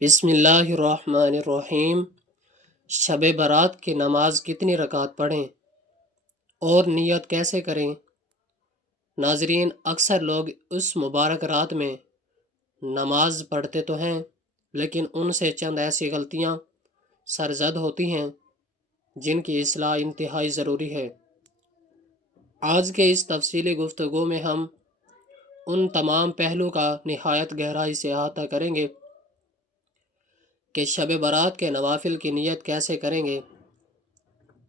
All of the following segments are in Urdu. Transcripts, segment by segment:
بسم اللہ الرحمن الرحیم۔ شب برات کی نماز کتنی رکعت پڑھیں اور نیت کیسے کریں؟ ناظرین، اکثر لوگ اس مبارک رات میں نماز پڑھتے تو ہیں، لیکن ان سے چند ایسی غلطیاں سرزد ہوتی ہیں جن کی اصلاح انتہائی ضروری ہے۔ آج کے اس تفصیلی گفتگو میں ہم ان تمام پہلو کا نہایت گہرائی سے احاطہ کریں گے کہ شب برات کے نوافل کی نیت کیسے کریں گے،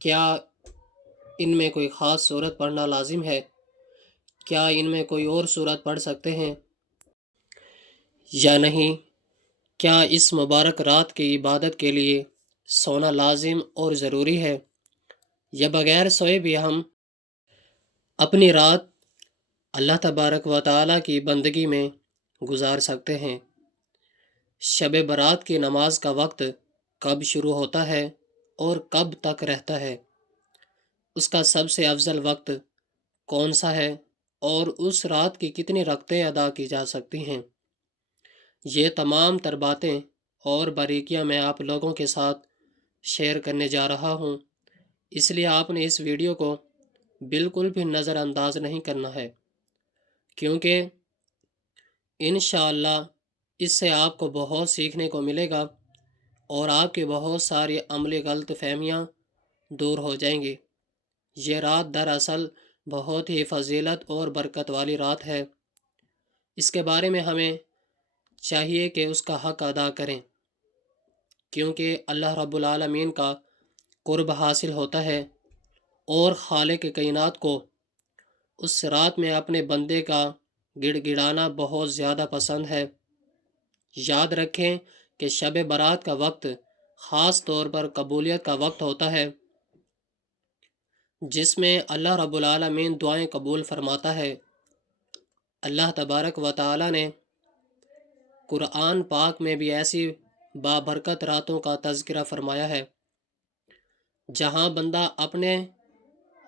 کیا ان میں کوئی خاص صورت پڑھنا لازم ہے، کیا ان میں کوئی اور صورت پڑھ سکتے ہیں یا نہیں، کیا اس مبارک رات کی عبادت کے لیے سونا لازم اور ضروری ہے یا بغیر سوئے بھی ہم اپنی رات اللہ تبارک و تعالیٰ کی بندگی میں گزار سکتے ہیں۔ شب برات کی نماز کا وقت کب شروع ہوتا ہے اور کب تک رہتا ہے، اس کا سب سے افضل وقت کون سا ہے اور اس رات کی کتنی رکعتیں ادا کی جا سکتی ہیں، یہ تمام تر باتیں اور باریکیاں میں آپ لوگوں کے ساتھ شیئر کرنے جا رہا ہوں، اس لیے آپ نے اس ویڈیو کو بالکل بھی نظر انداز نہیں کرنا ہے، کیونکہ انشاءاللہ اس سے آپ کو بہت سیکھنے کو ملے گا اور آپ کی بہت ساری عملی غلط فہمیاں دور ہو جائیں گی۔ یہ رات دراصل بہت ہی فضیلت اور برکت والی رات ہے، اس کے بارے میں ہمیں چاہیے کہ اس کا حق ادا کریں، کیونکہ اللہ رب العالمین کا قرب حاصل ہوتا ہے اور خالق کائنات کو اس رات میں اپنے بندے کا گڑ گڑانا بہت زیادہ پسند ہے۔ یاد رکھیں کہ شب برات کا وقت خاص طور پر قبولیت کا وقت ہوتا ہے، جس میں اللہ رب العالمین دعائیں قبول فرماتا ہے۔ اللہ تبارک و تعالی نے قرآن پاک میں بھی ایسی بابرکت راتوں کا تذکرہ فرمایا ہے جہاں بندہ اپنے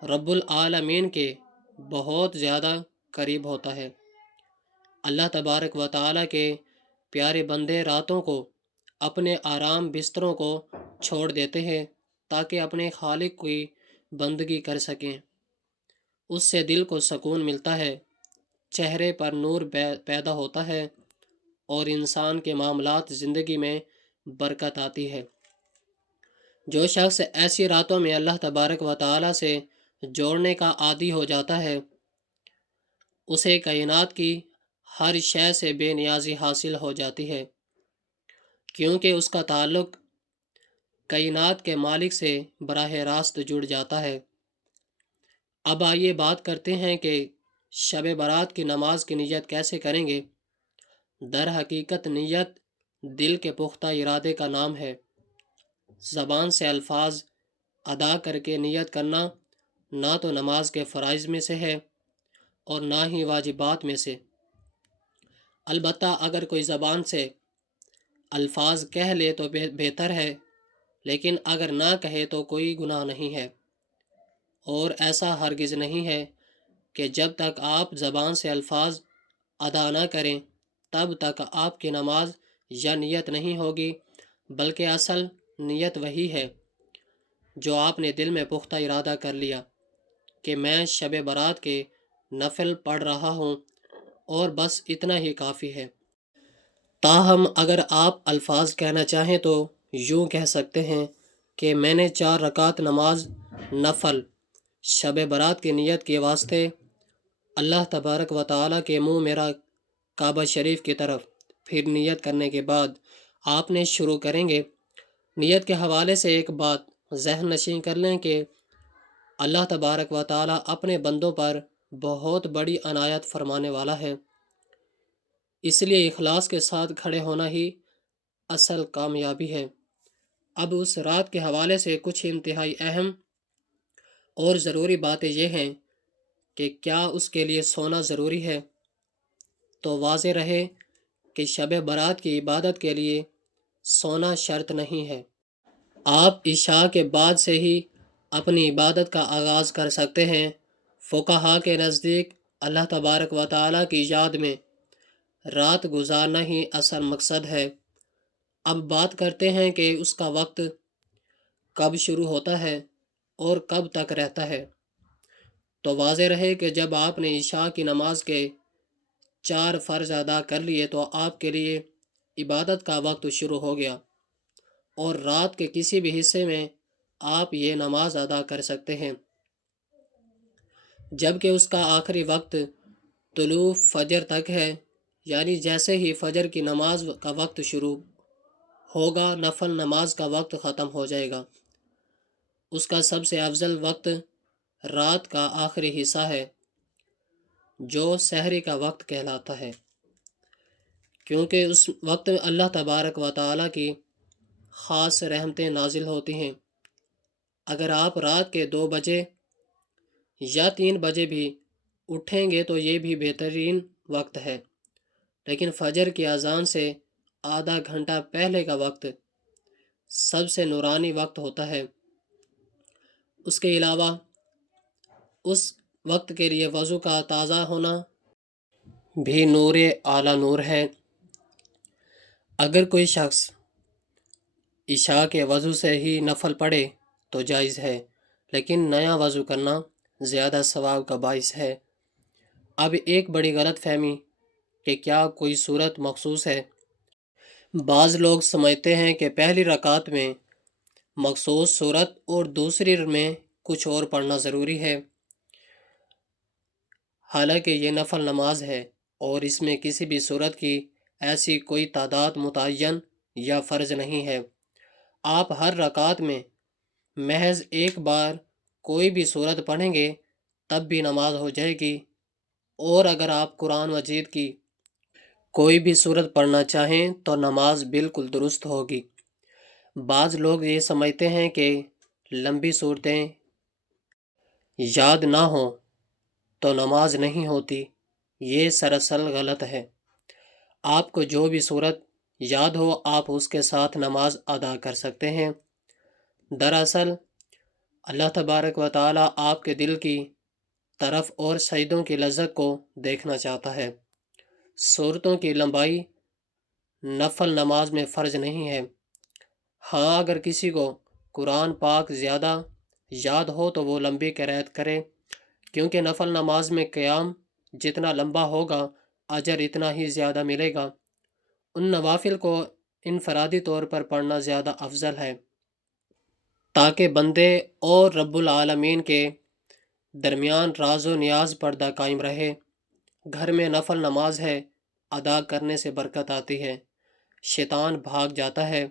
رب العالمین کے بہت زیادہ قریب ہوتا ہے۔ اللہ تبارک و تعالی کے پیارے بندے راتوں کو اپنے آرام بستروں کو چھوڑ دیتے ہیں تاکہ اپنے خالق کی بندگی کر سکیں۔ اس سے دل کو سکون ملتا ہے، چہرے پر نور پیدا ہوتا ہے اور انسان کے معاملات زندگی میں برکت آتی ہے۔ جو شخص ایسی راتوں میں اللہ تبارک و تعالی سے جوڑنے کا عادی ہو جاتا ہے، اسے کائنات کی ہر شے سے بے نیازی حاصل ہو جاتی ہے، کیونکہ اس کا تعلق کائنات کے مالک سے براہ راست جڑ جاتا ہے۔ اب آئیے بات کرتے ہیں کہ شب برات کی نماز کی نیت کیسے کریں گے۔ در حقیقت نیت دل کے پختہ ارادے کا نام ہے۔ زبان سے الفاظ ادا کر کے نیت کرنا نہ تو نماز کے فرائض میں سے ہے اور نہ ہی واجبات میں سے۔ البتہ اگر کوئی زبان سے الفاظ کہہ لے تو بہتر ہے، لیکن اگر نہ کہے تو کوئی گناہ نہیں ہے، اور ایسا ہرگز نہیں ہے کہ جب تک آپ زبان سے الفاظ ادا نہ کریں تب تک آپ کی نماز یا نیت نہیں ہوگی، بلکہ اصل نیت وہی ہے جو آپ نے دل میں پختہ ارادہ کر لیا کہ میں شب برات کے نفل پڑھ رہا ہوں، اور بس اتنا ہی کافی ہے۔ تاہم اگر آپ الفاظ کہنا چاہیں تو یوں کہہ سکتے ہیں کہ میں نے 4 رکعت نماز نفل شب برات کی نیت کے واسطے اللہ تبارک و تعالیٰ کے منہ میرا کعبہ شریف کی طرف۔ پھر نیت کرنے کے بعد آپ نے شروع کریں گے۔ نیت کے حوالے سے ایک بات ذہن نشین کر لیں کہ اللہ تبارک و تعالیٰ اپنے بندوں پر بہت بڑی عنایت فرمانے والا ہے، اس لیے اخلاص کے ساتھ کھڑے ہونا ہی اصل کامیابی ہے۔ اب اس رات کے حوالے سے کچھ انتہائی اہم اور ضروری باتیں یہ ہیں کہ کیا اس کے لیے سونا ضروری ہے؟ تو واضح رہے کہ شب برات کی عبادت کے لیے سونا شرط نہیں ہے۔ آپ عشاء کے بعد سے ہی اپنی عبادت کا آغاز کر سکتے ہیں۔ فقہا کے نزدیک اللہ تبارک و تعالیٰ کی یاد میں رات گزارنا ہی اصل مقصد ہے۔ اب بات کرتے ہیں کہ اس کا وقت کب شروع ہوتا ہے اور کب تک رہتا ہے۔ تو واضح رہے کہ جب آپ نے عشاء کی نماز کے 4 فرض ادا کر لیے تو آپ کے لیے عبادت کا وقت شروع ہو گیا، اور رات کے کسی بھی حصے میں آپ یہ نماز ادا کر سکتے ہیں، جبکہ اس کا آخری وقت طلوع فجر تک ہے، یعنی جیسے ہی فجر کی نماز کا وقت شروع ہوگا نفل نماز کا وقت ختم ہو جائے گا۔ اس کا سب سے افضل وقت رات کا آخری حصہ ہے، جو سحری کا وقت کہلاتا ہے، کیونکہ اس وقت اللہ تبارک و تعالیٰ کی خاص رحمتیں نازل ہوتی ہیں۔ اگر آپ رات کے 2 بجے یا 3 بجے بھی اٹھیں گے تو یہ بھی بہترین وقت ہے، لیکن فجر کی اذان سے آدھا گھنٹہ پہلے کا وقت سب سے نورانی وقت ہوتا ہے۔ اس کے علاوہ اس وقت کے لیے وضو کا تازہ ہونا بھی نور اعلیٰ نور ہے۔ اگر کوئی شخص عشاء کے وضو سے ہی نفل پڑھے تو جائز ہے، لیکن نیا وضو کرنا زیادہ ثواب کا باعث ہے۔ اب ایک بڑی غلط فہمی کہ کیا کوئی صورت مخصوص ہے۔ بعض لوگ سمجھتے ہیں کہ پہلی رکعت میں مخصوص صورت اور دوسری میں کچھ اور پڑھنا ضروری ہے، حالانکہ یہ نفل نماز ہے اور اس میں کسی بھی صورت کی ایسی کوئی تعداد متعین یا فرض نہیں ہے۔ آپ ہر رکعت میں محض ایک بار کوئی بھی صورت پڑھیں گے تب بھی نماز ہو جائے گی، اور اگر آپ قرآن مجید کی کوئی بھی صورت پڑھنا چاہیں تو نماز بالکل درست ہوگی۔ بعض لوگ یہ سمجھتے ہیں کہ لمبی صورتیں یاد نہ ہوں تو نماز نہیں ہوتی، یہ سراسر غلط ہے۔ آپ کو جو بھی صورت یاد ہو آپ اس کے ساتھ نماز ادا کر سکتے ہیں۔ دراصل اللہ تبارک و تعالیٰ آپ کے دل کی طرف اور سجدوں کی لذت کو دیکھنا چاہتا ہے۔ صورتوں کی لمبائی نفل نماز میں فرض نہیں ہے۔ ہاں، اگر کسی کو قرآن پاک زیادہ یاد ہو تو وہ لمبی قرأت کرے، کیونکہ نفل نماز میں قیام جتنا لمبا ہوگا اجر اتنا ہی زیادہ ملے گا۔ ان نوافل کو انفرادی طور پر پڑھنا زیادہ افضل ہے، تاکہ بندے اور رب العالمین کے درمیان راز و نیاز پردہ قائم رہے۔ گھر میں نفل نماز ہے، ادا کرنے سے برکت آتی ہے، شیطان بھاگ جاتا ہے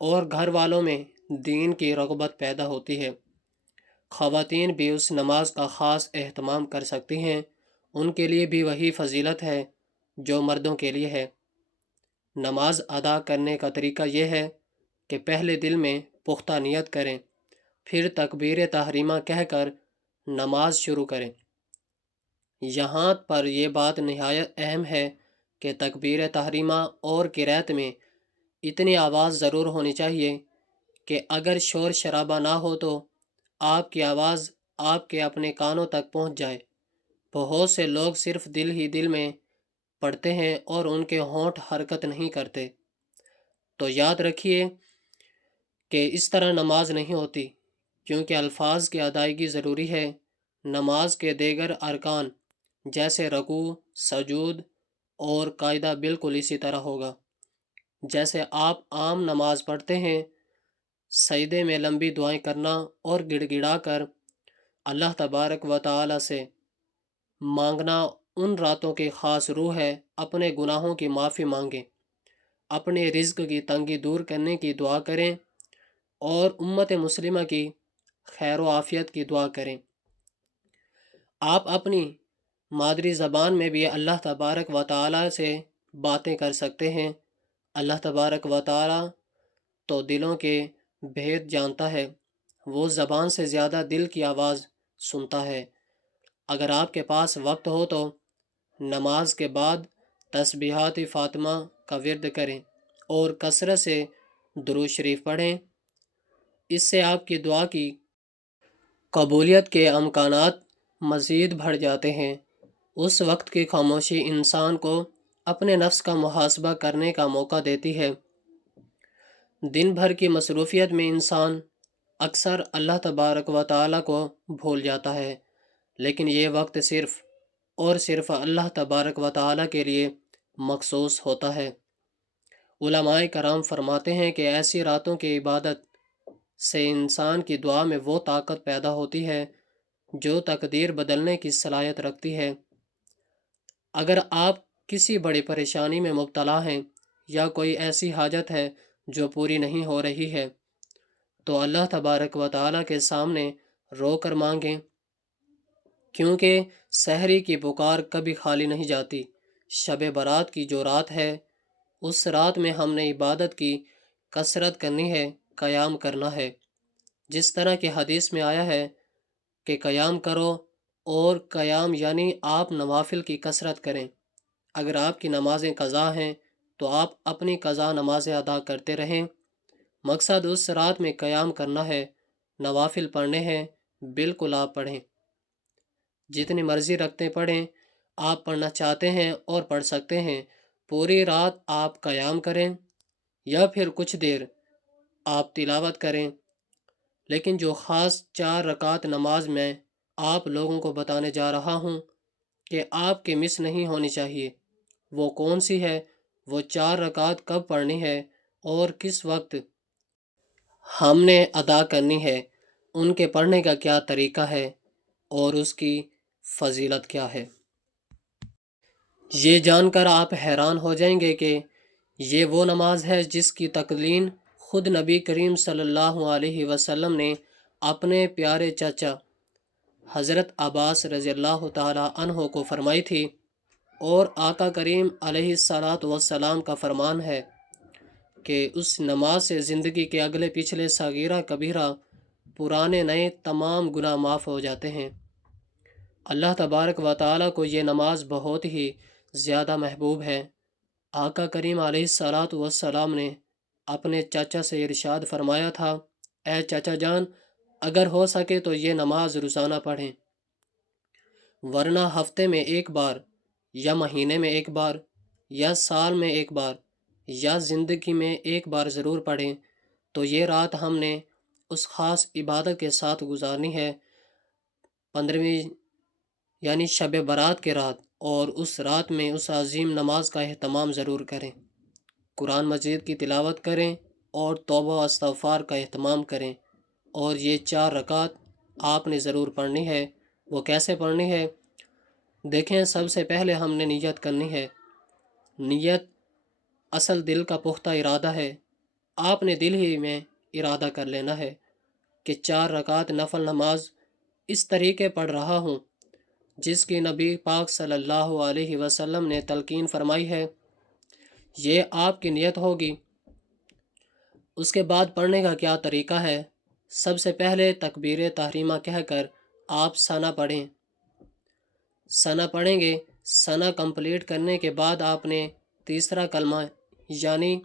اور گھر والوں میں دین کی رغبت پیدا ہوتی ہے۔ خواتین بھی اس نماز کا خاص اہتمام کر سکتی ہیں، ان کے لیے بھی وہی فضیلت ہے جو مردوں کے لیے ہے۔ نماز ادا کرنے کا طریقہ یہ ہے کہ پہلے دل میں پختہ نیت کریں، پھر تکبیر تحریمہ کہہ کر نماز شروع کریں۔ یہاں پر یہ بات نہایت اہم ہے کہ تکبیر تحریمہ اور قرأت میں اتنی آواز ضرور ہونی چاہیے کہ اگر شور شرابہ نہ ہو تو آپ کی آواز آپ کے اپنے کانوں تک پہنچ جائے۔ بہت سے لوگ صرف دل ہی دل میں پڑھتے ہیں اور ان کے ہونٹ حرکت نہیں کرتے، تو یاد رکھیے کہ اس طرح نماز نہیں ہوتی، کیونکہ الفاظ کی ادائیگی ضروری ہے۔ نماز کے دیگر ارکان جیسے رکوع، سجود اور قاعدہ بالکل اسی طرح ہوگا جیسے آپ عام نماز پڑھتے ہیں۔ سجدے میں لمبی دعائیں کرنا اور گڑ گڑا کر اللہ تبارک و تعالی سے مانگنا ان راتوں کی خاص روح ہے۔ اپنے گناہوں کی معافی مانگیں، اپنے رزق کی تنگی دور کرنے کی دعا کریں اور امت مسلمہ کی خیر و عافیت کی دعا کریں۔ آپ اپنی مادری زبان میں بھی اللہ تبارک و تعالی سے باتیں کر سکتے ہیں۔ اللہ تبارک و تعالی تو دلوں کے بھید جانتا ہے، وہ زبان سے زیادہ دل کی آواز سنتا ہے۔ اگر آپ کے پاس وقت ہو تو نماز کے بعد تسبیحات فاطمہ کا ورد کریں اور کثرت سے درود شریف پڑھیں۔ اس سے آپ کی دعا کی قبولیت کے امکانات مزید بڑھ جاتے ہیں۔ اس وقت کی خاموشی انسان کو اپنے نفس کا محاسبہ کرنے کا موقع دیتی ہے۔ دن بھر کی مصروفیت میں انسان اکثر اللہ تبارک و تعالیٰ کو بھول جاتا ہے، لیکن یہ وقت صرف اور صرف اللہ تبارک و تعالیٰ کے لیے مخصوص ہوتا ہے۔ علماء کرام فرماتے ہیں کہ ایسی راتوں کی عبادت سے انسان کی دعا میں وہ طاقت پیدا ہوتی ہے جو تقدیر بدلنے کی صلاحیت رکھتی ہے۔ اگر آپ کسی بڑی پریشانی میں مبتلا ہیں یا کوئی ایسی حاجت ہے جو پوری نہیں ہو رہی ہے، تو اللہ تبارک و تعالیٰ کے سامنے رو کر مانگیں، کیونکہ سحری کی پکار کبھی خالی نہیں جاتی۔ شب برات کی جو رات ہے، اس رات میں ہم نے عبادت کی کثرت کرنی ہے، قیام کرنا ہے۔ جس طرح کہ حدیث میں آیا ہے کہ قیام کرو، اور قیام یعنی آپ نوافل کی کثرت کریں۔ اگر آپ کی نمازیں قضا ہیں تو آپ اپنی قضا نمازیں ادا کرتے رہیں۔ مقصد اس رات میں قیام کرنا ہے، نوافل پڑھنے ہیں، بالکل آپ پڑھیں، جتنی مرضی رکھتے پڑھیں، آپ پڑھنا چاہتے ہیں اور پڑھ سکتے ہیں۔ پوری رات آپ قیام کریں یا پھر کچھ دیر آپ تلاوت کریں، لیکن جو خاص 4 رکعت نماز میں آپ لوگوں کو بتانے جا رہا ہوں کہ آپ کے مس نہیں ہونی چاہیے، وہ کون سی ہے، وہ 4 رکعت کب پڑھنی ہے اور کس وقت ہم نے ادا کرنی ہے، ان کے پڑھنے کا کیا طریقہ ہے اور اس کی فضیلت کیا ہے۔ یہ جان کر آپ حیران ہو جائیں گے کہ یہ وہ نماز ہے جس کی تکلیم خود نبی کریم صلی اللہ علیہ وسلم نے اپنے پیارے چچا حضرت عباس رضی اللہ تعالیٰ عنہ کو فرمائی تھی، اور آقا کریم علیہ الصلاۃ والسلام کا فرمان ہے کہ اس نماز سے زندگی کے اگلے پچھلے صغیرہ کبیرہ پرانے نئے تمام گناہ معاف ہو جاتے ہیں۔ اللہ تبارک و تعالیٰ کو یہ نماز بہت ہی زیادہ محبوب ہے۔ آقا کریم علیہ الصلاۃ والسلام نے اپنے چچا سے ارشاد فرمایا تھا، اے چچا جان، اگر ہو سکے تو یہ نماز روزانہ پڑھیں، ورنہ ہفتے میں ایک بار یا مہینے میں ایک بار یا سال میں ایک بار یا زندگی میں ایک بار ضرور پڑھیں۔ تو یہ رات ہم نے اس خاص عبادت کے ساتھ گزارنی ہے، 15ویں یعنی شب برات کے رات، اور اس رات میں اس عظیم نماز کا اہتمام ضرور کریں، قرآن مجید کی تلاوت کریں اور توبہ و استغفار کا اہتمام کریں، اور یہ 4 رکعت آپ نے ضرور پڑھنی ہے۔ وہ کیسے پڑھنی ہے؟ دیکھیں، سب سے پہلے ہم نے نیت کرنی ہے۔ نیت اصل دل کا پختہ ارادہ ہے۔ آپ نے دل ہی میں ارادہ کر لینا ہے کہ 4 رکعت نفل نماز اس طریقے پڑھ رہا ہوں جس کی نبی پاک صلی اللہ علیہ وسلم نے تلقین فرمائی ہے۔ یہ آپ کی نیت ہوگی۔ اس کے بعد پڑھنے کا کیا طریقہ ہے؟ سب سے پہلے تکبیر تحریمہ کہہ کر آپ ثنا پڑھیں۔ ثنا پڑھیں گے۔ ثنا کمپلیٹ کرنے کے بعد آپ نے تیسرا کلمہ یعنی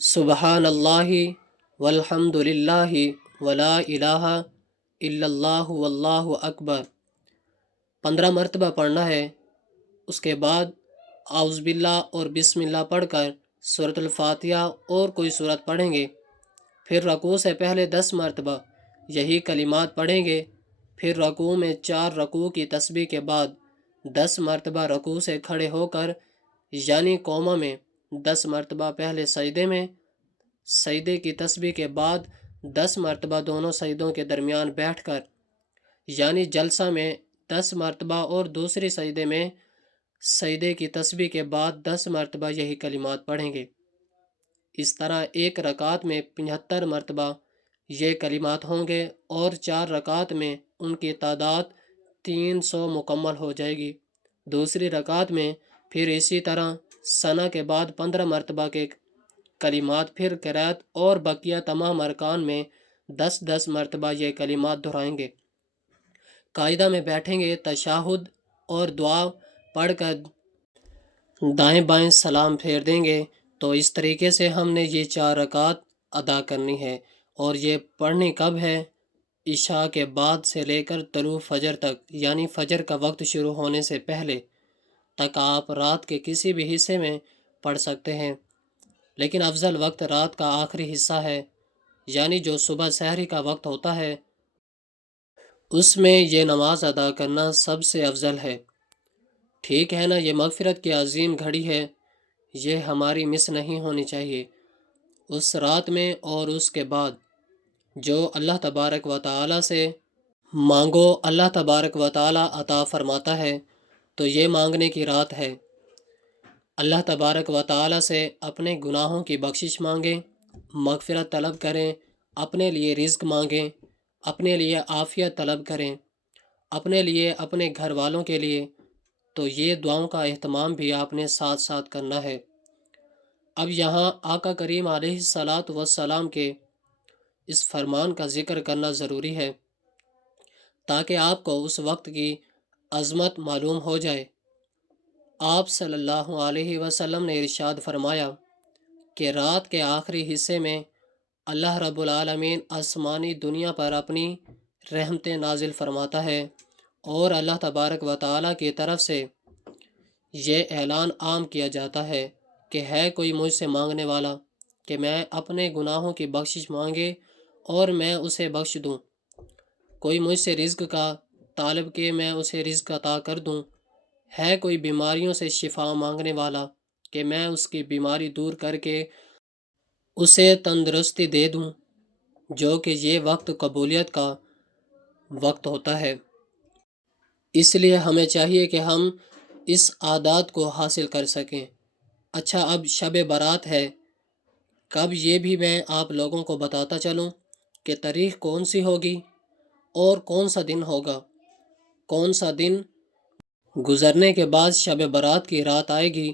سبحان اللہ والحمد للہ ولا الہ الا اللہ واللہ اکبر 15 مرتبہ پڑھنا ہے۔ اس کے بعد اعوذ باللہ اور بسم اللہ پڑھ کر سورۃ الفاتحہ اور کوئی سورت پڑھیں گے۔ پھر رکوع سے پہلے 10 مرتبہ یہی کلمات پڑھیں گے۔ پھر رکوع میں 4 رکوع کی تسبیح کے بعد 10 مرتبہ رکوع سے کھڑے ہو کر یعنی قومہ میں 10 مرتبہ پہلے سجدے میں، سجدے کی تسبیح کے بعد 10 مرتبہ دونوں سجدوں کے درمیان بیٹھ کر یعنی جلسہ میں 10 مرتبہ، اور دوسری سجدے میں سجدے کی تسبیح کے بعد 10 مرتبہ یہی کلمات پڑھیں گے۔ اس طرح ایک رکعت میں 75 مرتبہ یہ کلمات ہوں گے، اور 4 رکعت میں ان کی تعداد 300 مکمل ہو جائے گی۔ دوسری رکعت میں پھر اسی طرح ثنا کے بعد 15 مرتبہ کے کلمات، پھر قرات، اور بقیہ تمام ارکان میں 10 مرتبہ یہ کلمات دہرائیں گے۔ قاعدہ میں بیٹھیں گے، تشہد اور دعا پڑھ کر دائیں بائیں سلام پھیر دیں گے۔ تو اس طریقے سے ہم نے یہ 4 رکعت ادا کرنی ہے، اور یہ پڑھنی کب ہے؟ عشاء کے بعد سے لے کر طلوع فجر تک، یعنی فجر کا وقت شروع ہونے سے پہلے تک آپ رات کے کسی بھی حصے میں پڑھ سکتے ہیں۔ لیکن افضل وقت رات کا آخری حصہ ہے، یعنی جو صبح سحری کا وقت ہوتا ہے، اس میں یہ نماز ادا کرنا سب سے افضل ہے۔ ٹھیک ہے نا، یہ مغفرت کی عظیم گھڑی ہے، یہ ہماری مس نہیں ہونی چاہیے۔ اس رات میں اور اس کے بعد جو اللہ تبارک و تعالی سے مانگو، اللہ تبارک و تعالی عطا فرماتا ہے۔ تو یہ مانگنے کی رات ہے۔ اللہ تبارک و تعالی سے اپنے گناہوں کی بخشش مانگیں، مغفرت طلب کریں، اپنے لیے رزق مانگیں، اپنے لیے عافیت طلب کریں، اپنے لیے، اپنے گھر والوں کے لیے۔ تو یہ دعاؤں کا اہتمام بھی آپ نے ساتھ ساتھ کرنا ہے۔ اب یہاں آقا کریم علیہ الصلاۃ والسلام کے اس فرمان کا ذکر کرنا ضروری ہے تاکہ آپ کو اس وقت کی عظمت معلوم ہو جائے۔ آپ صلی اللہ علیہ وسلم نے ارشاد فرمایا کہ رات کے آخری حصے میں اللہ رب العالمین آسمانی دنیا پر اپنی رحمتیں نازل فرماتا ہے، اور اللہ تبارک و تعالیٰ کی طرف سے یہ اعلان عام کیا جاتا ہے کہ ہے کوئی مجھ سے مانگنے والا کہ میں اپنے گناہوں کی بخشش مانگے اور میں اسے بخش دوں، کوئی مجھ سے رزق کا طالب کہ میں اسے رزق عطا کر دوں، ہے کوئی بیماریوں سے شفا مانگنے والا کہ میں اس کی بیماری دور کر کے اسے تندرستی دے دوں، جو کہ یہ وقت قبولیت کا وقت ہوتا ہے۔ اس لیے ہمیں چاہیے کہ ہم اس عادات کو حاصل کر سکیں۔ اچھا، اب شب برات ہے، کب یہ بھی میں آپ لوگوں کو بتاتا چلوں کہ تاریخ کون سی ہوگی اور کون سا دن ہوگا، کون سا دن گزرنے کے بعد شب برات کی رات آئے گی۔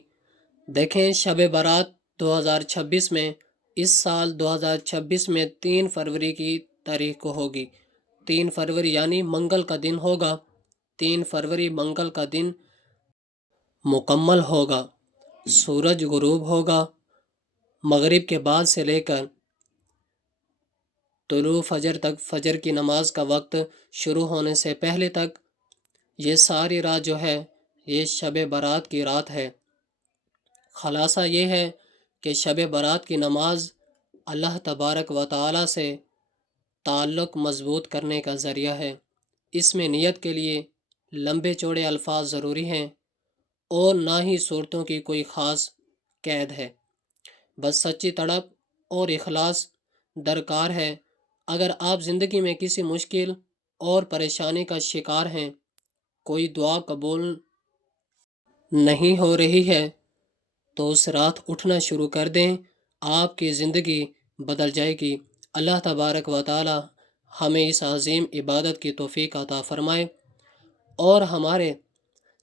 دیکھیں، شب برات 2026 میں، اس سال 2026 میں 3 فروری کی تاریخ کو ہوگی۔ 3 فروری یعنی منگل کا دن ہوگا۔ 3 فروری منگل کا دن مکمل ہوگا، سورج غروب ہوگا، مغرب کے بعد سے لے کر طلوع فجر تک، فجر کی نماز کا وقت شروع ہونے سے پہلے تک، یہ ساری رات جو ہے یہ شب برات کی رات ہے۔ خلاصہ یہ ہے کہ شب برات کی نماز اللہ تبارک و تعالی سے تعلق مضبوط کرنے کا ذریعہ ہے۔ اس میں نیت کے لیے لمبے چوڑے الفاظ ضروری ہیں اور نہ ہی صورتوں کی کوئی خاص قید ہے، بس سچی تڑپ اور اخلاص درکار ہے۔ اگر آپ زندگی میں کسی مشکل اور پریشانی کا شکار ہیں، کوئی دعا قبول نہیں ہو رہی ہے، تو اس رات اٹھنا شروع کر دیں، آپ کی زندگی بدل جائے گی۔ اللہ تبارک و تعالی ہمیں اس عظیم عبادت کی توفیق عطا فرمائے اور ہمارے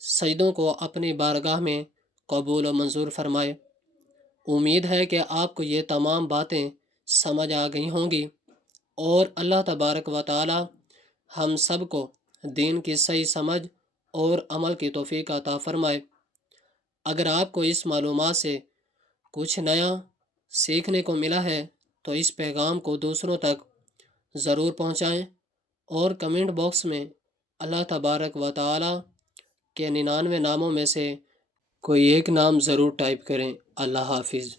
سجدوں کو اپنی بارگاہ میں قبول و منظور فرمائے۔ امید ہے کہ آپ کو یہ تمام باتیں سمجھ آ گئی ہوں گی، اور اللہ تبارک و تعالی ہم سب کو دین کی صحیح سمجھ اور عمل کی توفیق عطا فرمائے۔ اگر آپ کو اس معلومات سے کچھ نیا سیکھنے کو ملا ہے تو اس پیغام کو دوسروں تک ضرور پہنچائیں، اور کمنٹ باکس میں اللہ تبارک و تعالی کے 99 ناموں میں سے کوئی ایک نام ضرور ٹائپ کریں۔ اللہ حافظ۔